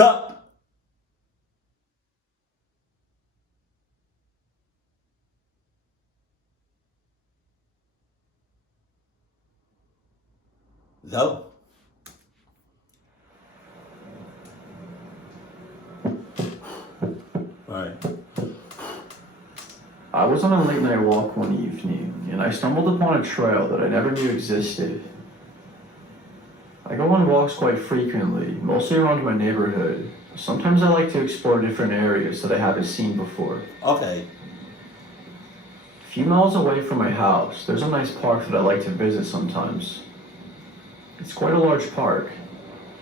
Sup? No. Right. I was on a late night walk one evening, and I stumbled upon a trail that I never knew existed. I go on walks quite frequently, mostly around my neighborhood. Sometimes I like to explore different areas that I haven't seen before. Okay. A few miles away from my house, there's a nice park that I like to visit sometimes. It's quite a large park,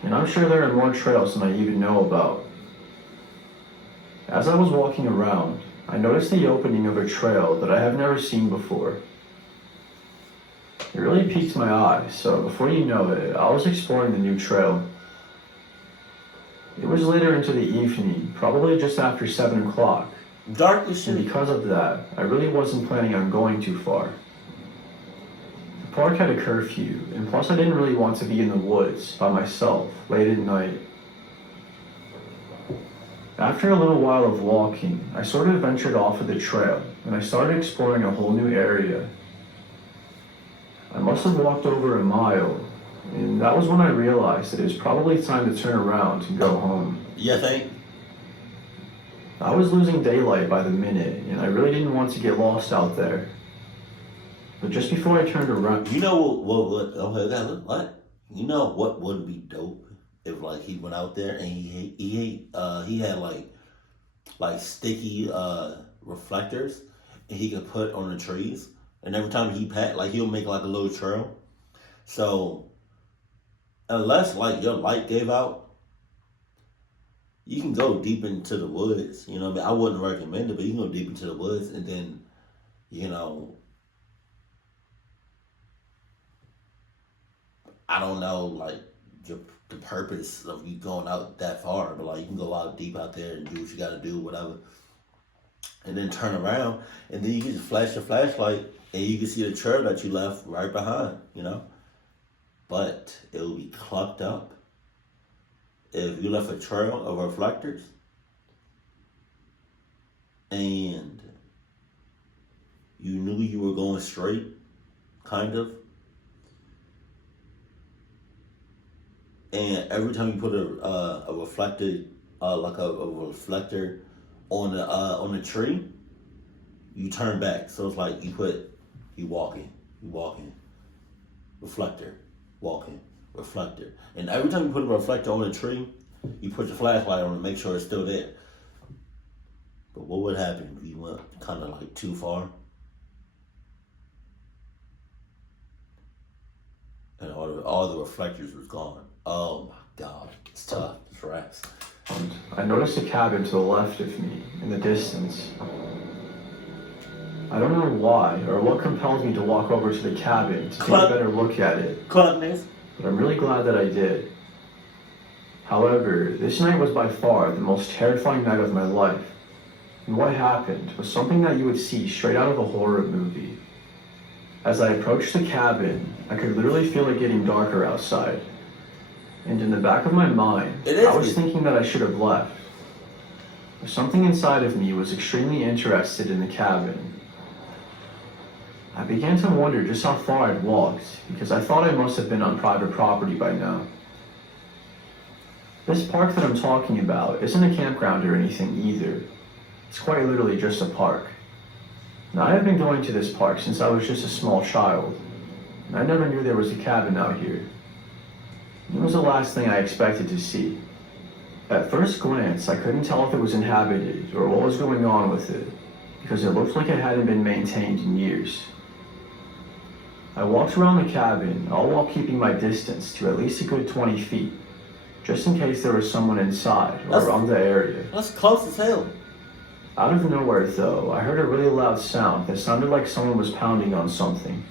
and I'm sure there are more trails than I even know about. As I was walking around, I noticed the opening of a trail that I have never seen before. It really piqued my eye, so before you know it, I was exploring the new trail. It was later into the evening, probably just after 7 o'clock. Dark as And shit. because of that, I really wasn't planning on going too far. The park had a curfew, and plus I didn't really want to be in the woods by myself late at night. After a little while of walking, I sort of ventured off of the trail, and I started exploring a whole new area. I must have walked over a mile, and that was when I realized that it was probably time to turn around and go home. You think? I was losing daylight by the minute, and I really didn't want to get lost out there. But just before I turned around, You know what okay, what? You know what would be dope if like he went out there and he had like sticky reflectors and he could put on the trees, and every time he pat, like he'll make like a little trail. So unless like your light gave out, you can go deep into the woods. You know what I mean? I wouldn't recommend it, but you can go deep into the woods and then, you know, I don't know, like, the purpose of you going out that far, but like you can go out deep out there and do what you got to do, whatever, and then turn around, and then you can just flash your flashlight, and you can see the trail that you left right behind, you know. But it will be clucked up if you left a trail of reflectors, and you knew you were going straight, kind of. And every time you put a reflected like a reflector on the tree, you turn back. So it's like you walking, reflector, walking, reflector. And every time you put a reflector on a tree, you put your flashlight on to make sure it's still there. But what would happen if you went kind of like too far? And all the reflectors was gone. Oh my God, it's tough. It's rats. I noticed a cabin to the left of me, in the distance. I don't know why, or what compelled me to walk over to the cabin to take a better look at it, Cluckness. but I'm really glad that I did. However, this night was by far the most terrifying night of my life, and what happened was something that you would see straight out of a horror movie. As I approached the cabin, I could literally feel it getting darker outside. And in the back of my mind, I was thinking that I should have left. But something inside of me was extremely interested in the cabin. I began to wonder just how far I'd walked, because I thought I must have been on private property by now. This park that I'm talking about isn't a campground or anything either. It's quite literally just a park. Now, I have been going to this park since I was just a small child, and I never knew there was a cabin out here. It was the last thing I expected to see. At first glance, I couldn't tell if it was inhabited or what was going on with it, because it looked like it hadn't been maintained in years. I walked around the cabin, all while keeping my distance to at least a good 20 feet, just in case there was someone inside or around the area. That's close as hell. Out of nowhere, though, I heard a really loud sound that sounded like someone was pounding on something.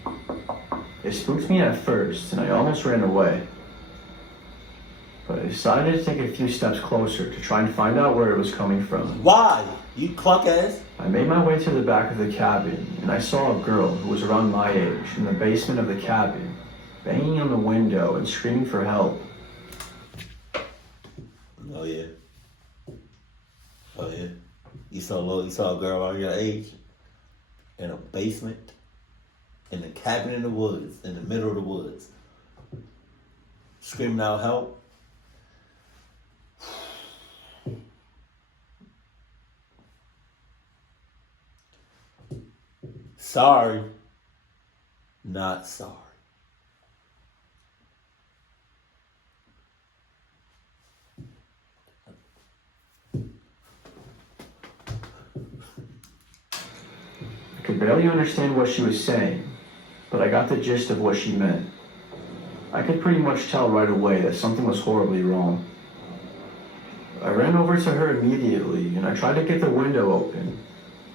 It spooked me at first, and I almost ran away. But I decided to take a few steps closer to try and find out where it was coming from. Why? You cluck ass. I made my way to the back of the cabin, and I saw a girl who was around my age in the basement of the cabin, banging on the window and screaming for help. Oh yeah. Oh yeah. You saw a girl on your age in a basement, in a cabin in the woods, in the middle of the woods, screaming out help. Sorry, not sorry. I could barely understand what she was saying, but I got the gist of what she meant. I could pretty much tell right away that something was horribly wrong. I ran over to her immediately and I tried to get the window open,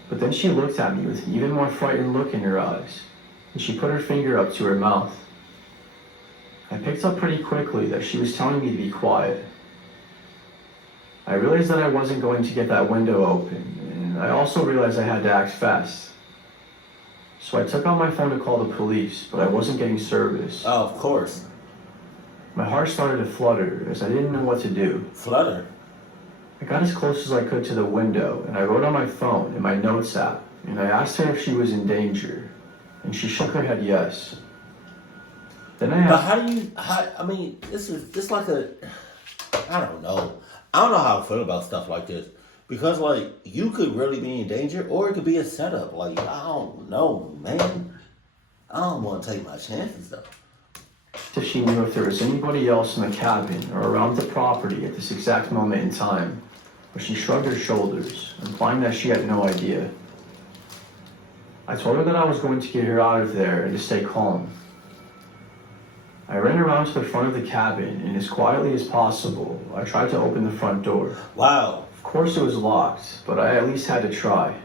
but then she looked at me with an even more frightened look in her eyes, and she put her finger up to her mouth. I picked up pretty quickly that she was telling me to be quiet. I realized that I wasn't going to get that window open, and I also realized I had to act fast. So I took out my phone to call the police, but I wasn't getting service. Oh, of course. My heart started to flutter as I didn't know what to do. Flutter. I got as close as I could to the window, and I wrote on my phone in my notes app, and I asked her if she was in danger, and she shook her head yes. Then I But asked, I mean, this like a, I don't know. I don't know how I feel about stuff like this. Because, like, you could really be in danger, or it could be a setup. Like, I don't know, man. I don't want to take my chances, though. if she knew if there was anybody else in the cabin or around the property at this exact moment in time, but she shrugged her shoulders, implying that she had no idea. I told her that I was going to get her out of there and to stay calm. I ran around to the front of the cabin, and as quietly as possible, I tried to open the front door. Wow. Of course it was locked, but I at least had to try.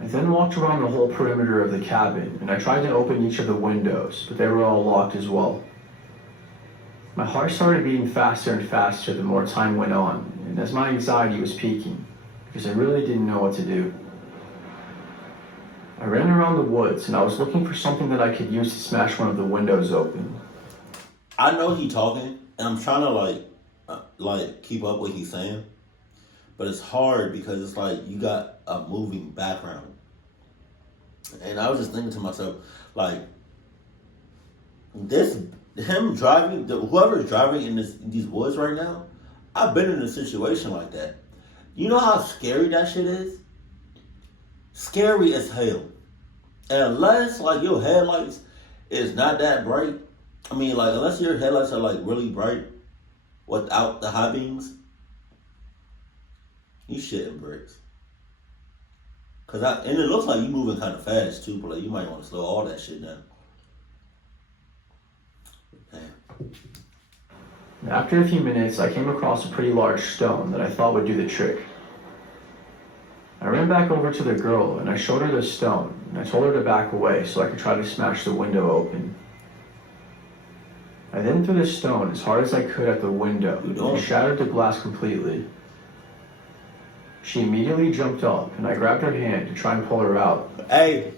I then walked around the whole perimeter of the cabin, and I tried to open each of the windows, but they were all locked as well. My heart started beating faster and faster the more time went on, and as my anxiety was peaking, because I really didn't know what to do. I ran around the woods, and I was looking for something that I could use to smash one of the windows open. I know he talking, and I'm trying to, like keep up what he's saying. But it's hard because it's like you got a moving background. And I was just thinking to myself, like, him driving, whoever's driving in these woods right now, I've been in a situation like that. You know how scary that shit is? Scary as hell. And unless, like, your headlights is not that bright, I mean, like, unless your headlights are, like, really bright without the high beams, you shitting bricks. And it looks like you moving kind of fast too, but like you might want to slow all that shit down. Damn. After a few minutes, I came across a pretty large stone that I thought would do the trick. I ran back over to the girl and I showed her the stone, and I told her to back away so I could try to smash the window open. I then threw the stone as hard as I could at the window and shattered the glass completely. She immediately jumped up, and I grabbed her hand to try and pull her out. Hey!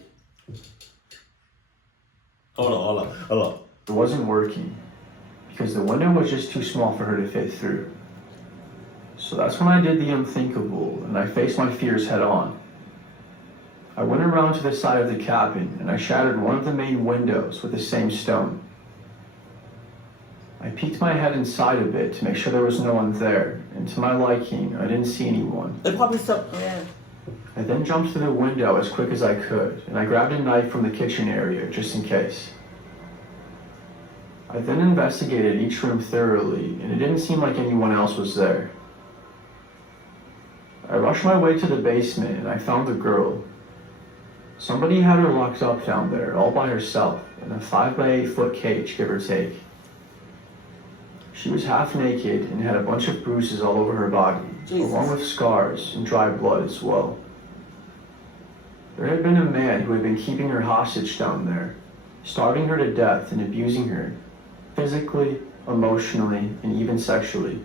Hold on. It wasn't working, because the window was just too small for her to fit through. So that's when I did the unthinkable, and I faced my fears head on. I went around to the side of the cabin, and I shattered one of the main windows with the same stone. I peeked my head inside a bit to make sure there was no one there, and to my liking, I didn't see anyone. They probably something. Yeah. I then jumped through the window as quick as I could, and I grabbed a knife from the kitchen area, just in case. I then investigated each room thoroughly, and it didn't seem like anyone else was there. I rushed my way to the basement, and I found the girl. Somebody had her locked up down there, all by herself, in a 5-by-8-foot cage, give or take. She was half naked and had a bunch of bruises all over her body, along with scars and dry blood as well. There had been a man who had been keeping her hostage down there, starving her to death and abusing her, physically, emotionally, and even sexually.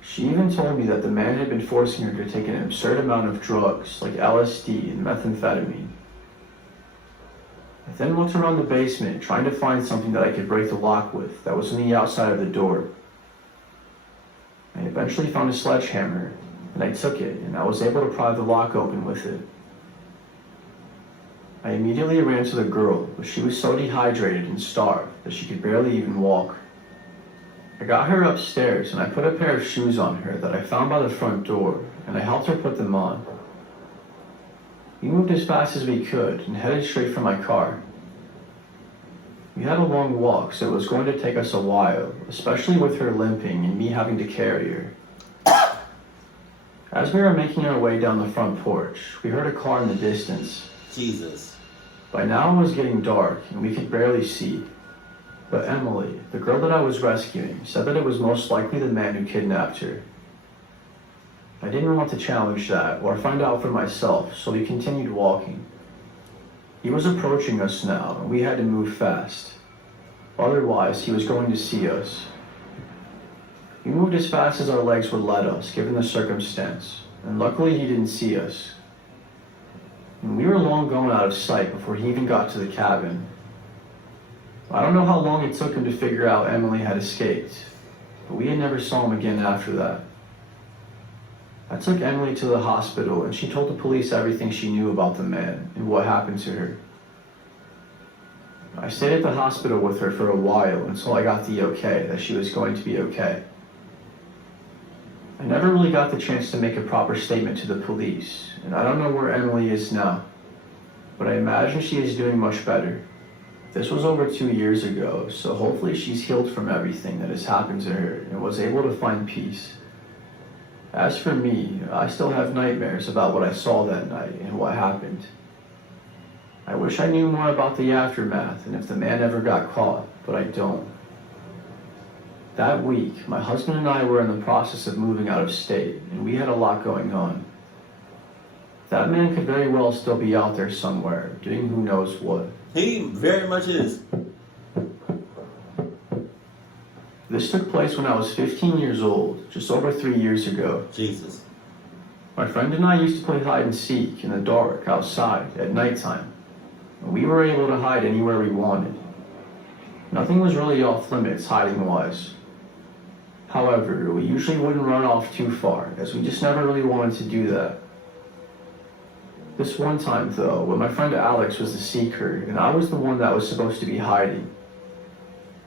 She even told me that the man had been forcing her to take an absurd amount of drugs like LSD and methamphetamine. I then looked around the basement, trying to find something that I could break the lock with that was on the outside of the door. I eventually found a sledgehammer, and I took it, and I was able to pry the lock open with it. I immediately ran to the girl, but she was so dehydrated and starved that she could barely even walk. I got her upstairs, and I put a pair of shoes on her that I found by the front door, and I helped her put them on. We moved as fast as we could and headed straight for my car. We had a long walk, so it was going to take us a while, especially with her limping and me having to carry her. As we were making our way down the front porch, we heard a car in the distance. Jesus. By now it was getting dark, and we could barely see. But Emily, the girl that I was rescuing, said that it was most likely the man who kidnapped her. I didn't want to challenge that or find out for myself, so we continued walking. He was approaching us now, and we had to move fast. Otherwise, he was going to see us. We moved as fast as our legs would let us, given the circumstance, and luckily he didn't see us. And we were long gone out of sight before he even got to the cabin. I don't know how long it took him to figure out Emily had escaped, but we had never saw him again after that. I took Emily to the hospital, and she told the police everything she knew about the man and what happened to her. I stayed at the hospital with her for a while until I got the okay that she was going to be okay. I never really got the chance to make a proper statement to the police, and I don't know where Emily is now, but I imagine she is doing much better. This was over 2 years ago, so hopefully she's healed from everything that has happened to her and was able to find peace. As for me, I still have nightmares about what I saw that night and what happened. I wish I knew more about the aftermath and if the man ever got caught, but I don't. That week, my husband and I were in the process of moving out of state, and we had a lot going on. That man could very well still be out there somewhere, doing who knows what. He very much is. This took place when I was 15 years old, just over 3 years ago. Jesus. My friend and I used to play hide and seek in the dark outside at nighttime. And we were able to hide anywhere we wanted. Nothing was really off limits hiding-wise. However, we usually wouldn't run off too far, as we just never really wanted to do that. This one time, though, when my friend Alex was the seeker, and I was the one that was supposed to be hiding,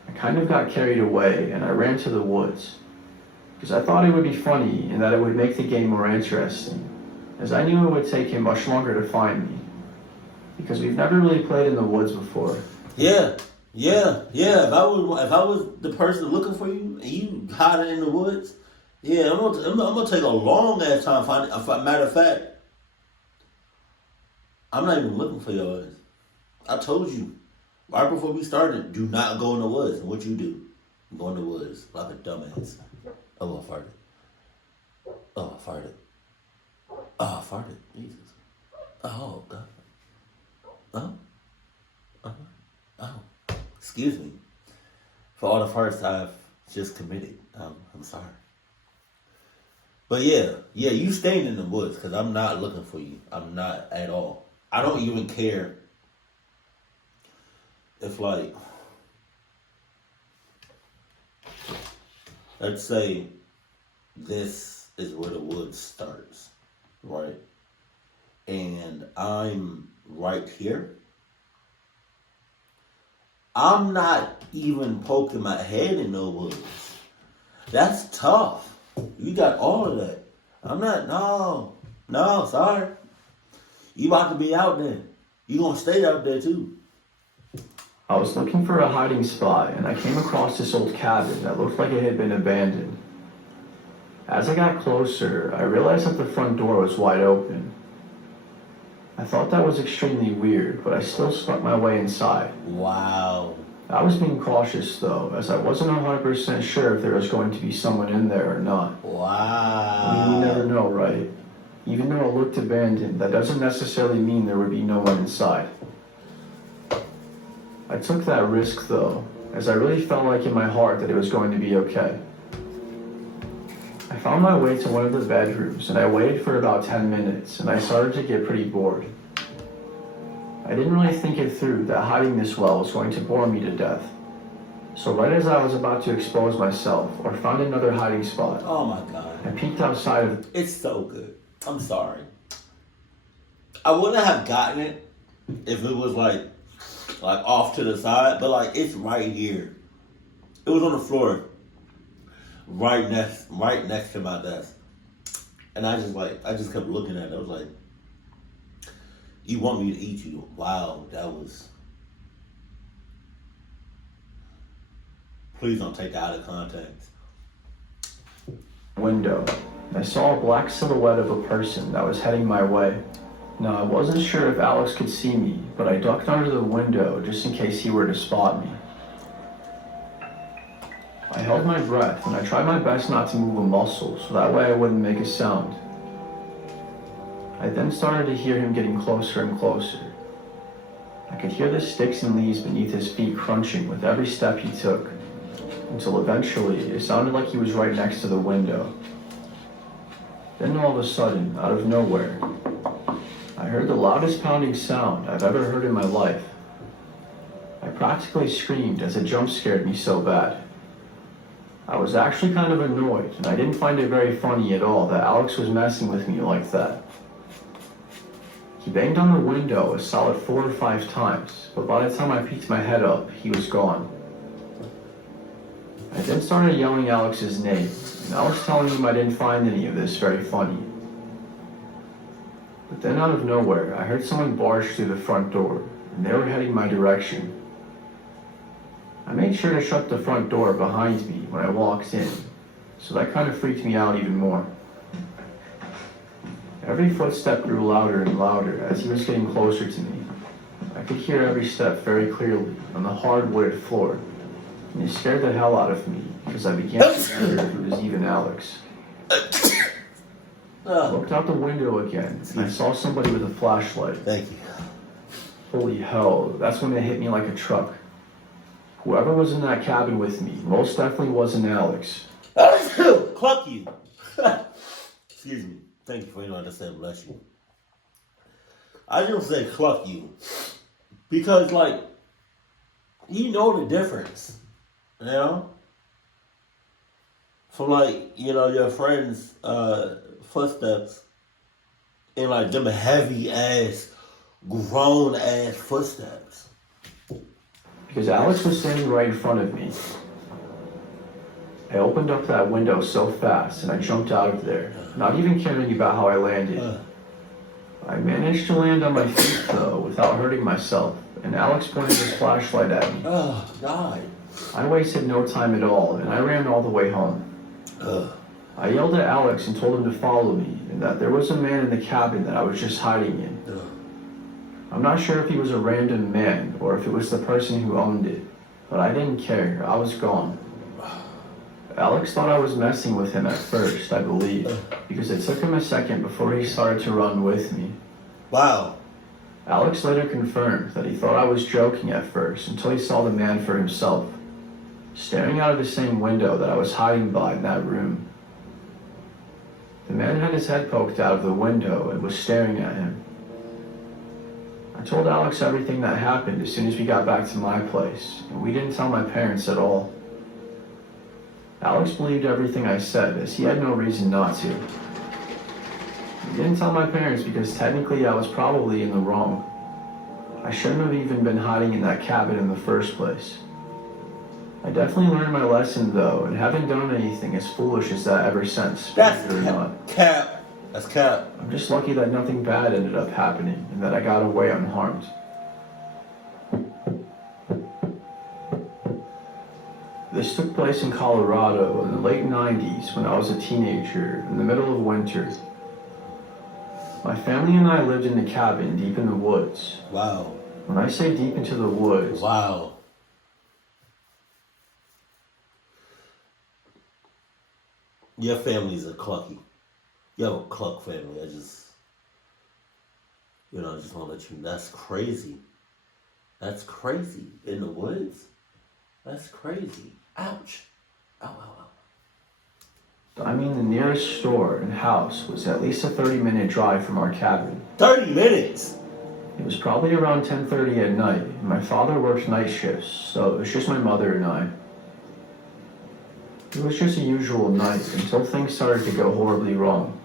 I kind of got carried away, and I ran to the woods. Because I thought it would be funny, and that it would make the game more interesting, as I knew it would take him much longer to find me. Because we've never really played in the woods before. Yeah. If I was the person looking for you and you hiding in the woods, yeah, I'm gonna take a long ass time finding. Matter of fact, I'm not even looking for your ass. I told you right before we started, do not go in the woods. And what you do? You go in the woods like a dumbass. Oh, I farted. Oh, I farted. Oh, I farted. Jesus. Oh, God. Oh. Excuse me for all the farts I've just committed. I'm sorry. But yeah, you staying in the woods because I'm not looking for you. I'm not at all. I don't even care if, like, let's say this is where the woods starts, right? And I'm right here. I'm not even poking my head in the woods. That's tough. You got all of that. I'm not, no, sorry. You about to be out there. You gonna stay out there too. I was looking for a hiding spot, and I came across this old cabin that looked like it had been abandoned. As I got closer, I realized that the front door was wide open. I thought that was extremely weird, but I still snuck my way inside. Wow. I was being cautious though, as I wasn't 100% sure if there was going to be someone in there or not. Wow. I mean, you never know, right? Even though it looked abandoned, that doesn't necessarily mean there would be no one inside. I took that risk though, as I really felt like in my heart that it was going to be okay. I found my way to one of the bedrooms, and I waited for about 10 minutes, and I started to get pretty bored. I didn't really think it through that hiding this well was going to bore me to death. So right as I was about to expose myself or find another hiding spot, Oh my god. I peeked outside of... It's so good. I'm sorry. I wouldn't have gotten it if it was like off to the side, but like it's right here. It was on the floor, right next to my desk, and I just kept looking at it. I was like, "You want me to eat you?" Wow, that was. Please don't take that out of context. window. I saw a black silhouette of a person that was heading my way. Now, I wasn't sure if Alex could see me, but I ducked under the window just in case he were to spot me. I held my breath and I tried my best not to move a muscle so that way I wouldn't make a sound. I then started to hear him getting closer and closer. I could hear the sticks and leaves beneath his feet crunching with every step he took, until eventually it sounded like he was right next to the window. Then all of a sudden, out of nowhere, I heard the loudest pounding sound I've ever heard in my life. I practically screamed as it jump scared me so bad. I was actually kind of annoyed, and I didn't find it very funny at all that Alex was messing with me like that. He banged on the window a solid 4 or 5 times, but by the time I peeked my head up, he was gone. I then started yelling Alex's name, and I was telling him I didn't find any of this very funny. But then out of nowhere, I heard someone barge through the front door, and they were heading my direction. I made sure to shut the front door behind me when I walked in, so that kind of freaked me out even more. Every footstep grew louder and louder as he was getting closer to me. I could hear every step very clearly on the hard wooded floor, and it scared the hell out of me because I began to fear if it was even Alex. I looked out the window again, and I saw somebody with a flashlight. Thank you. Holy hell, that's when it hit me like a truck. Whoever was in that cabin with me most definitely wasn't Alex. Cluck you. Excuse me. Thank you for your understanding. Bless you. I just say cluck you because, like, you know the difference, you know? From, like, you know, your friend's footsteps and, like, them heavy-ass, grown-ass footsteps. Because Alex was standing right in front of me. I opened up that window so fast and I jumped out of there, not even caring about how I landed. I managed to land on my feet though without hurting myself, and Alex pointed his flashlight at me. Oh, God. I wasted no time at all and I ran all the way home. I yelled at Alex and told him to follow me and that there was a man in the cabin that I was just hiding in. I'm not sure if he was a random man or if it was the person who owned it, but I didn't care. I was gone. Alex thought I was messing with him at first, I believe, because it took him a second before he started to run with me. Wow. Alex later confirmed that he thought I was joking at first until he saw the man for himself, staring out of the same window that I was hiding by in that room. The man had his head poked out of the window and was staring at him. I told Alex everything that happened as soon as we got back to my place, and we didn't tell my parents at all. Alex believed everything I said, as he had no reason not to. He didn't tell my parents because technically I was probably in the wrong. I shouldn't have even been hiding in that cabin in the first place. I definitely learned my lesson though, and haven't done anything as foolish as that ever since, That's believe it or not. cap. That's cap. I'm just lucky that nothing bad ended up happening, and that I got away unharmed. This took place in Colorado in the late 90s when I was a teenager in the middle of winter. My family and I lived in the cabin deep in the woods. Wow. When I say deep into the woods, Wow. Your family's a clucky. You have a cluck family. I just want to let you know. That's crazy. That's crazy. In the woods? That's crazy. Ouch. Ow, ow, ow. I mean the nearest store and house was at least a 30-minute drive from our cabin. 30 minutes? It was probably around 10:30 at night, and my father worked night shifts, so it was just my mother and I. It was just a usual night until things started to go horribly wrong.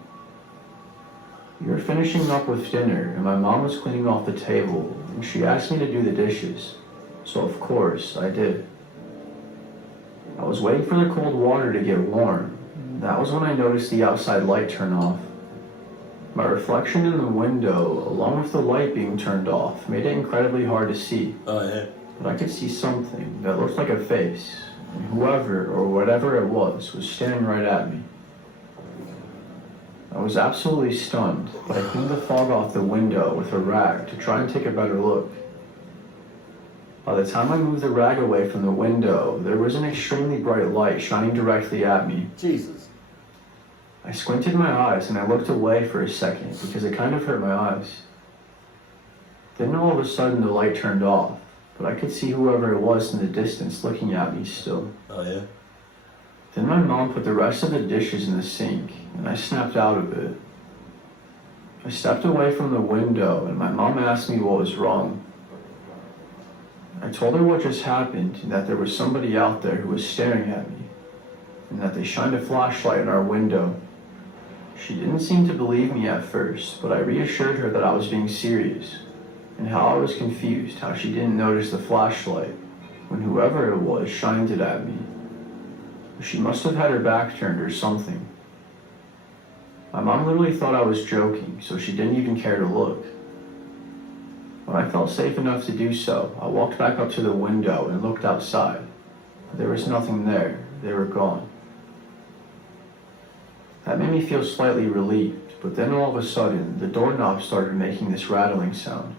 We were finishing up with dinner, and my mom was cleaning off the table, and she asked me to do the dishes. So, of course, I did. I was waiting for the cold water to get warm. That was when I noticed the outside light turn off. My reflection in the window, along with the light being turned off, made it incredibly hard to see. Oh, yeah. But I could see something that looked like a face, and whoever or whatever it was staring right at me. I was absolutely stunned, but I cleaned the fog off the window with a rag to try and take a better look. By the time I moved the rag away from the window, there was an extremely bright light shining directly at me. Jesus. I squinted my eyes and I looked away for a second because it kind of hurt my eyes. Then all of a sudden the light turned off, but I could see whoever it was in the distance looking at me still. Oh, yeah? Then my mom put the rest of the dishes in the sink, and I snapped out of it. I stepped away from the window, and my mom asked me what was wrong. I told her what just happened, and that there was somebody out there who was staring at me, and that they shined a flashlight in our window. She didn't seem to believe me at first, but I reassured her that I was being serious, and how I was confused how she didn't notice the flashlight when whoever it was shined it at me. She must have had her back turned or something. My mom literally thought I was joking, so she didn't even care to look. When I felt safe enough to do so, I walked back up to the window and looked outside. There was nothing there. They were gone. That made me feel slightly relieved, but then all of a sudden, the doorknob started making this rattling sound,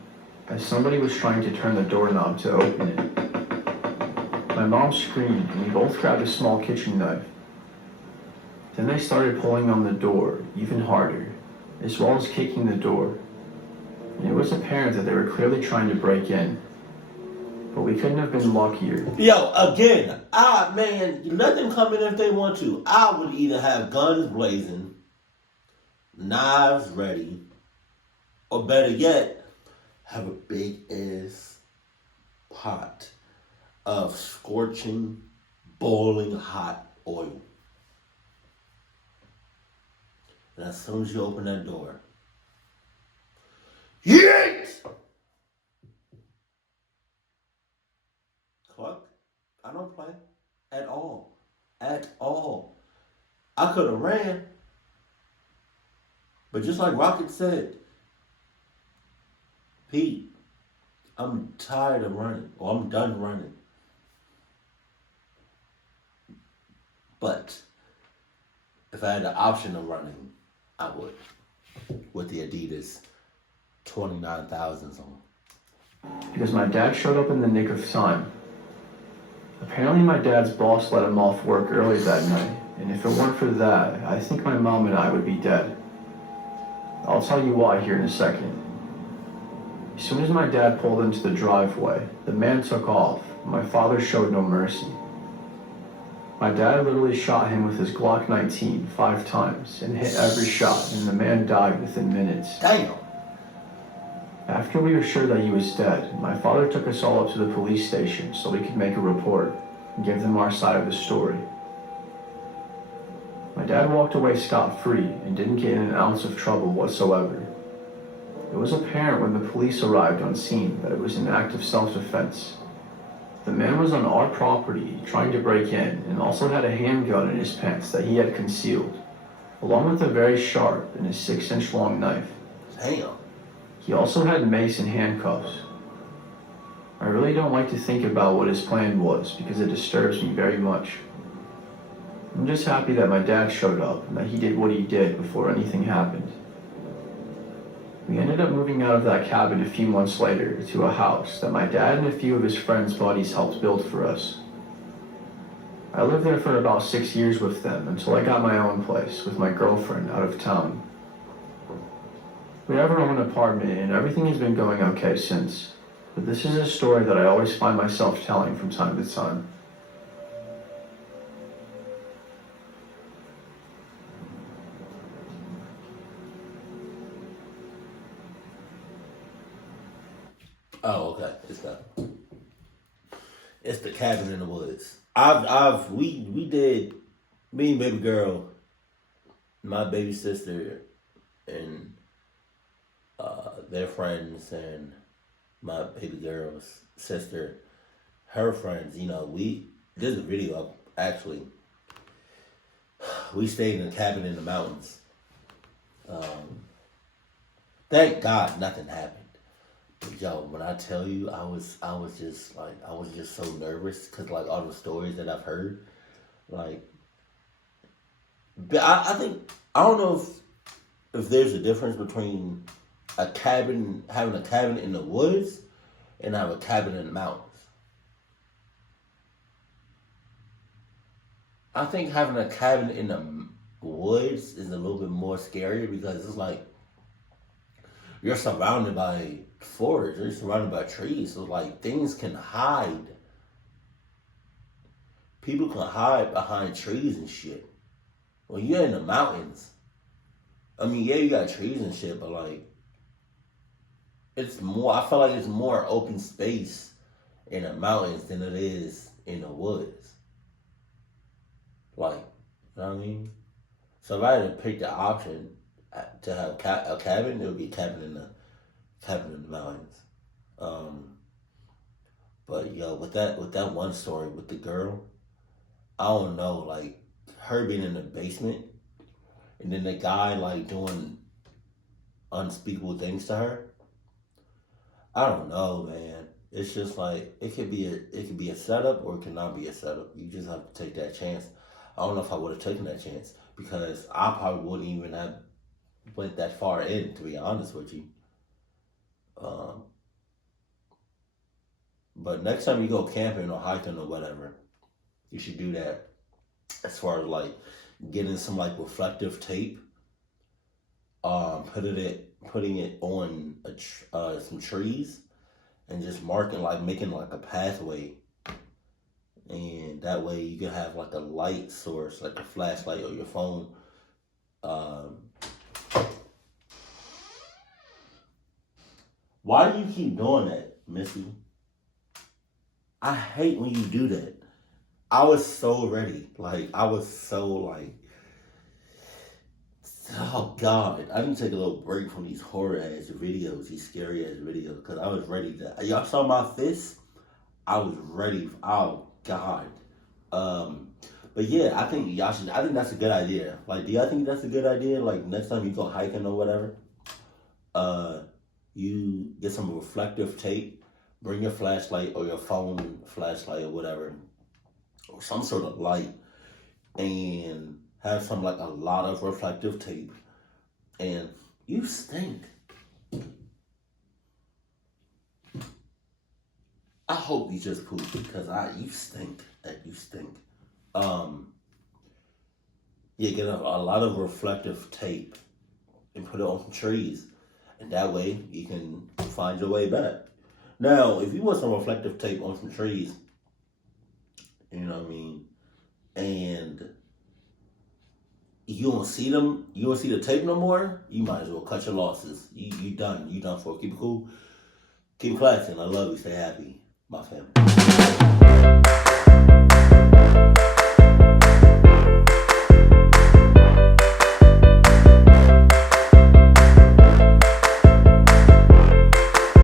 as somebody was trying to turn the doorknob to open it. My mom screamed, and we both grabbed a small kitchen knife. Then they started pulling on the door, even harder, as well as kicking the door. And it was apparent that they were clearly trying to break in. But we couldn't have been luckier. Yo, again, man, let them come in if they want to. I would either have guns blazing, knives ready, or better yet, have a big ass pot of scorching, boiling hot oil. And as soon as you open that door, yeet! Cluck, I don't play at all. At all. I could have ran. But just like Rocket said, Pete, I'm tired of running. Or I'm done running. But if I had the option of running, I would. With the Adidas 29,000s on. Because my dad showed up in the nick of time. Apparently my dad's boss let him off work early that night, and if it weren't for that, I think my mom and I would be dead. I'll tell you why here in a second. As soon as my dad pulled into the driveway, the man took off, and my father showed no mercy. My dad literally shot him with his Glock 19 5 times and hit every shot, and the man died within minutes. Damn! After we were sure that he was dead, my father took us all up to the police station so we could make a report and give them our side of the story. My dad walked away scot-free and didn't get in an ounce of trouble whatsoever. It was apparent when the police arrived on scene that it was an act of self-defense. The man was on our property trying to break in and also had a handgun in his pants that he had concealed, along with a very sharp and a 6-inch long knife. Damn. He also had mace and handcuffs. I really don't like to think about what his plan was because it disturbs me very much. I'm just happy that my dad showed up and that he did what he did before anything happened. We ended up moving out of that cabin a few months later to a house that my dad and a few of his friends' buddies helped build for us. I lived there for about 6 years with them until I got my own place with my girlfriend out of town. We have our own apartment and everything has been going okay since, but this is a story that I always find myself telling from time to time. Oh, okay. It's the cabin in the woods. We did Me and baby girl, my baby sister, and their friends, and my baby girl's sister, her friends. There's a video of actually. We stayed in a cabin in the mountains. Um, Thank God nothing happened. But yo, when I tell you, I was just so nervous because like all the stories that I've heard, like, but I think I don't know if there's a difference between having a cabin in the woods, and having a cabin in the mountains. I think having a cabin in the woods is a little bit more scary because it's like you're surrounded by forest, you're surrounded by trees, so like things can hide. People can hide behind trees and shit. When you're in the mountains, I mean, yeah, you got trees and shit, but like it's more. I feel like it's more open space in the mountains than it is in the woods. Like, you know what I mean? So if I had to pick the option to have a cabin, it would be a cabin in the mountains. Um, but yo, with that one story with the girl, I don't know, like her being in the basement, and then the guy like doing unspeakable things to her. I don't know, man. It's just like it could be a setup or it could not be a setup. You just have to take that chance. I don't know if I would have taken that chance because I probably wouldn't even have went that far in, to be honest with you. Um, but next time you go camping or hiking or whatever, you should do that. As far as like getting some like reflective tape, putting it on some trees and just marking like making like a pathway, and that way you can have like a light source, like a flashlight or your phone. Um, why do you keep doing that, Missy? I hate when you do that. I was so ready. Like, I was so like, oh God. I didn't take a little break from these horror ass videos, these scary ass videos, because I was ready to. Y'all saw my fist? I was ready. Oh God. Um, but yeah, I think y'all should. I think that's a good idea. Like, do y'all think that's a good idea? Like, next time you go hiking or whatever, uh, you get some reflective tape, bring your flashlight or your phone flashlight or whatever, or some sort of light, and have some like a lot of reflective tape. And you stink. I hope you just poop because you stink. You stink. Um, yeah, get a lot of reflective tape and put it on some trees, and that way you can find your way back. Now, if you want some reflective tape on some trees, you know what I mean, and you don't see the tape no more, you might as well cut your losses. You done. You done for. Keep it cool. Keep it classy, and I love you. Stay happy, my family.